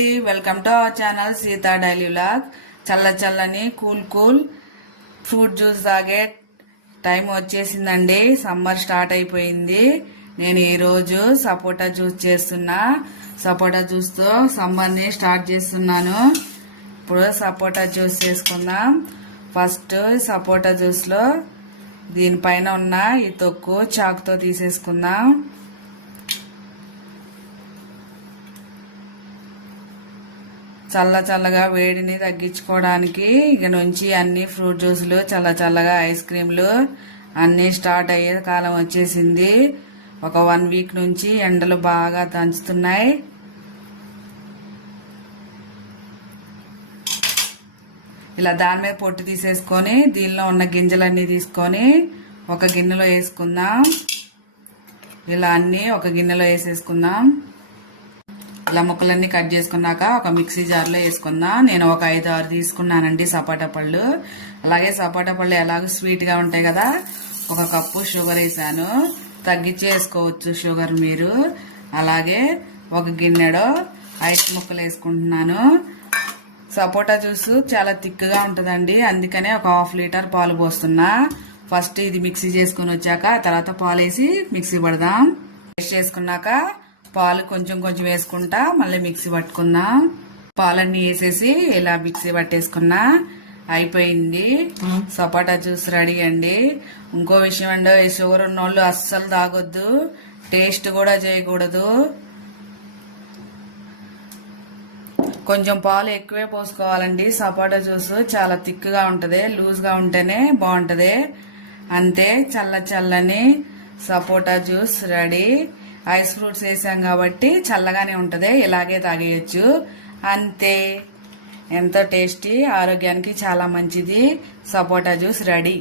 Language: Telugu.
Welcome to our channel Sita daily vlog. చల్లని కూల్ ఫ్రూట్ జ్యూస్ తాగే టైం వచ్చేసిందండి. సమ్మర్ స్టార్ట్ అయిపోయింది. నేను ఈరోజు సపోటా జ్యూస్ చేస్తున్నా. సపోటా జ్యూస్తో సమ్మర్ని స్టార్ట్ చేస్తున్నాను. ఇప్పుడు సపోటా జ్యూస్ చేసుకుందాం. ఫస్ట్ సపోటా జ్యూస్లో దీనిపైన ఉన్న ఈ తొక్కు చాకుతో తీసేసుకుందాం. చల్లగా వేడిని తగ్గించుకోవడానికి ఇక నుంచి అన్ని ఫ్రూట్ జ్యూసులు చల్లగా ఐస్ క్రీమ్లు అన్నీ స్టార్ట్ అయ్యే కాలం వచ్చేసింది. ఒక 1 వీక్ నుంచి ఎండలు బాగా దంచుతున్నాయి. ఇలా దాని మీద పొట్టు తీసేసుకొని దీనిలో ఉన్న గింజలన్నీ తీసుకొని ఒక గిన్నెలో వేసుకుందాం. ఇలా అన్నీ ఒక గిన్నెలో వేసేసుకుందాం. ఇలా ముక్కలన్నీ కట్ చేసుకున్నాక ఒక మిక్సీ జార్లో వేసుకుందాం. నేను ఒక 5-6 తీసుకున్నానండి సపోటా పళ్ళు. అలాగే సపోటా పళ్ళు ఎలాగో స్వీట్గా ఉంటాయి కదా, 1 కప్పు షుగర్ వేసాను. తగ్గించి వేసుకోవచ్చు షుగర్ మీరు. అలాగే 1 గిన్నెలో ఐస్ ముక్కలు వేసుకుంటున్నాను. సపోటా జ్యూస్ చాలా థిక్గా ఉంటుందండి, అందుకనే ఒక 1/2 లీటర్ పాలు పోస్తున్నా. ఫస్ట్ ఇది మిక్సీ చేసుకుని వచ్చాక తర్వాత పాలు వేసి మిక్సీ పడదాం. పేస్ట్ చేసుకున్నాక పాలు కొంచెం వేసుకుంటా మళ్ళీ మిక్సీ పట్టుకుందాం. పాలన్నీ వేసేసి ఇలా మిక్సీ పట్టేసుకున్నా. అయిపోయింది. సపోటా జ్యూస్ రెడీ అండి. ఇంకో విషయం అండి, షుగర్ ఉన్నోళ్ళు అస్సలు తాగొద్దు, టేస్ట్ కూడా చేయకూడదు. కొంచెం పాలు ఎక్కువే పోసుకోవాలండి. సపోటా జ్యూస్ చాలా థిక్గా ఉంటుంది, లూజ్గా ఉంటేనే బాగుంటుంది. అంతే, చల్లని సపోటా జ్యూస్ రెడీ. ఐస్ ఫ్రూట్స్ వేసాం కాబట్టి చల్లగానే ఉంటుంది, ఇలాగే తాగేయచ్చు. అంతే, ఎంతో టేస్టీ, ఆరోగ్యానికి చాలా మంచిది. సపోటా జ్యూస్ రెడీ.